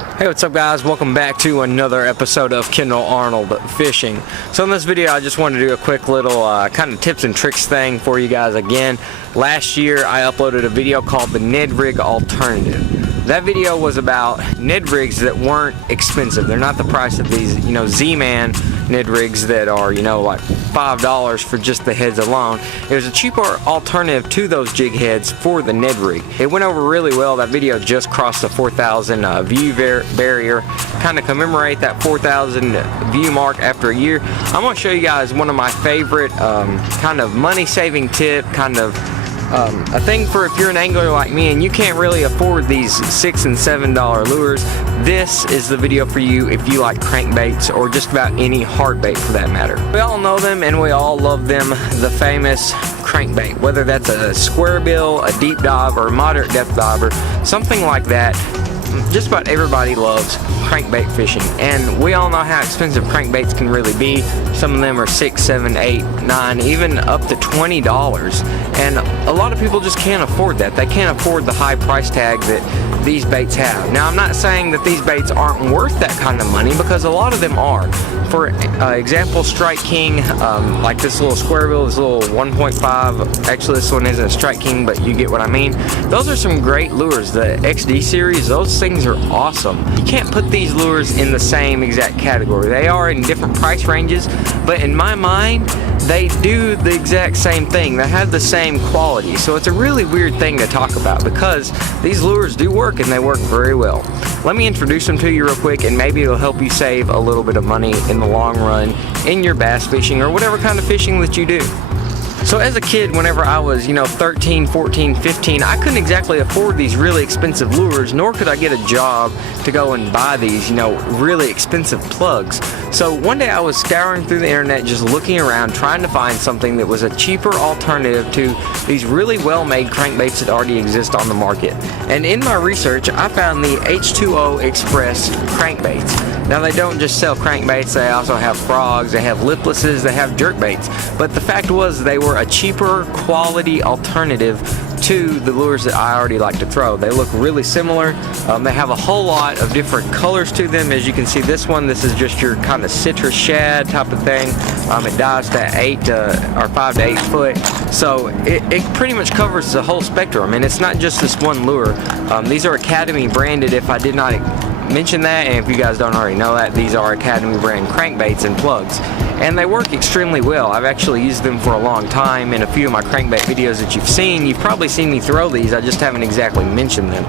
Hey, what's up guys? Welcome back to another episode of Kendall Arnold Fishing. So in this video I just wanted to do a quick little kind of tips and tricks thing for you guys again. Last year I uploaded a video called the Ned Rig Alternative. That video was about Ned rigs that weren't expensive. They're not the price of these, Z-Man Ned rigs that are, like $5 for just the heads alone. It was a cheaper alternative to those jig heads for the Ned rig. It went over really well. That video just crossed the 4,000 view barrier. Kind of commemorate that 4,000 view mark after a year. I'm going to show you guys one of my favorite kind of money-saving tip, kind of a thing for if you're an angler like me and you can't really afford these $6 and $7 lures. This is the video for you if you like crankbaits or just about any hard bait for that matter. We all know them and we all love them, the famous crankbait, whether that's a square bill, a deep dive, or a moderate depth diver, something like that. Just about everybody loves crankbait fishing, and we all know how expensive crankbaits can really be. Some of them are $6, $7, $8, $9, even up to $20, and a lot of people just can't afford that. They can't afford the high price tag that these baits have. Now, I'm not saying that these baits aren't worth that kind of money, because a lot of them are. For example, Strike King, like this little square bill, this little 1.5, actually this one isn't a Strike King, but you get what I mean. Those are some great lures. The XD series, those things are awesome. You can't put these lures in the same exact category. They are in different price ranges, but in my mind, they do the exact same thing. They have the same quality. So it's a really weird thing to talk about, because these lures do work and they work very well. Let me introduce them to you real quick, and maybe it'll help you save a little bit of money in the long run in your bass fishing or whatever kind of fishing that you do. So as a kid, whenever I was, 13, 14, 15, I couldn't exactly afford these really expensive lures, nor could I get a job to go and buy these, really expensive plugs. So one day I was scouring through the internet, just looking around, trying to find something that was a cheaper alternative to these really well-made crankbaits that already exist on the market. And in my research, I found the H2O Express crankbaits. Now, they don't just sell crankbaits, they also have frogs, they have liplesses, they have jerkbaits. But the fact was, they were a cheaper quality alternative to the lures that I already like to throw. They look really similar. They have a whole lot of different colors to them. As you can see, this is just your kind of citrus shad type of thing. It dives to 5 to 8 foot. So it pretty much covers the whole spectrum, and it's not just this one lure. These are Academy branded, if I did not mention that, and if you guys don't already know that, these are Academy brand crankbaits and plugs, and they work extremely well. I've actually used them for a long time. In a few of my crankbait videos that you've seen, you've probably seen me throw these, I just haven't exactly mentioned them.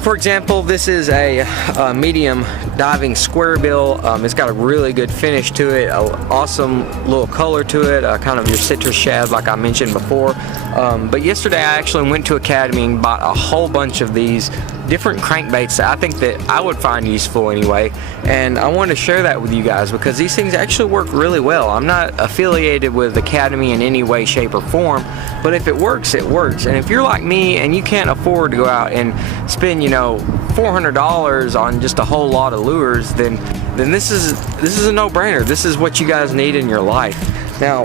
For example, this is a medium diving square bill. It's got a really good finish to it, an awesome little color to it, kind of your citrus shad like I mentioned before. But yesterday I actually went to Academy and bought a whole bunch of these different crankbaits that I think that I would find useful anyway, and I wanted to share that with you guys because these things actually work really well. I'm not affiliated with Academy in any way, shape, or form, but if it works, it works. And if you're like me and you can't afford to go out and spend, $400 on just a whole lot of lures, then this is a no-brainer. This is what you guys need in your life. Now,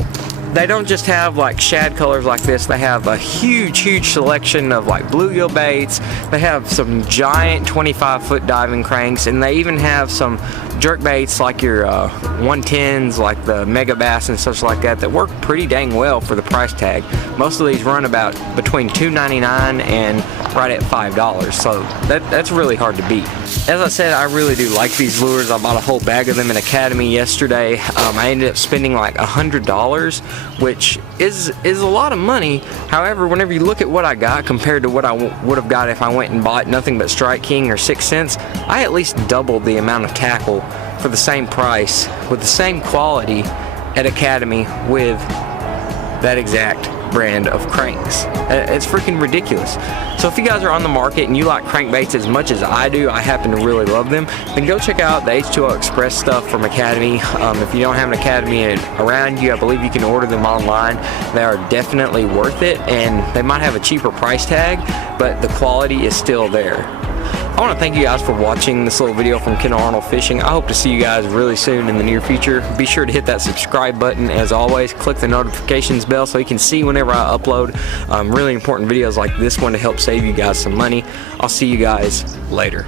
they don't just have like shad colors like this. They have a huge selection of like bluegill baits. They have some giant 25-foot diving cranks, and they even have some jerk baits like your 110s, like the Mega Bass and such like that work pretty dang well for the price tag. Most of these run about between $2.99 and right at $5, so that's really hard to beat. As I said, I really do like these lures. I bought a whole bag of them in Academy yesterday. I ended up spending like $100, which is a lot of money. However, whenever you look at what I got compared to what I would have got if I went and bought nothing but Strike King or 6 cents, I at least doubled the amount of tackle for the same price with the same quality at Academy with that exact brand of cranks. It's freaking ridiculous. So if you guys are on the market and you like crankbaits as much as I do, I happen to really love them, then go check out the H2O Express stuff from Academy. If you don't have an Academy around you, I believe you can order them online. They are definitely worth it, and they might have a cheaper price tag, but the quality is still there. I want to thank you guys for watching this little video from Kendall Arnold Fishing. I hope to see you guys really soon in the near future. Be sure to hit that subscribe button. As always, click the notifications bell so you can see whenever I upload really important videos like this one to help save you guys some money. I'll see you guys later.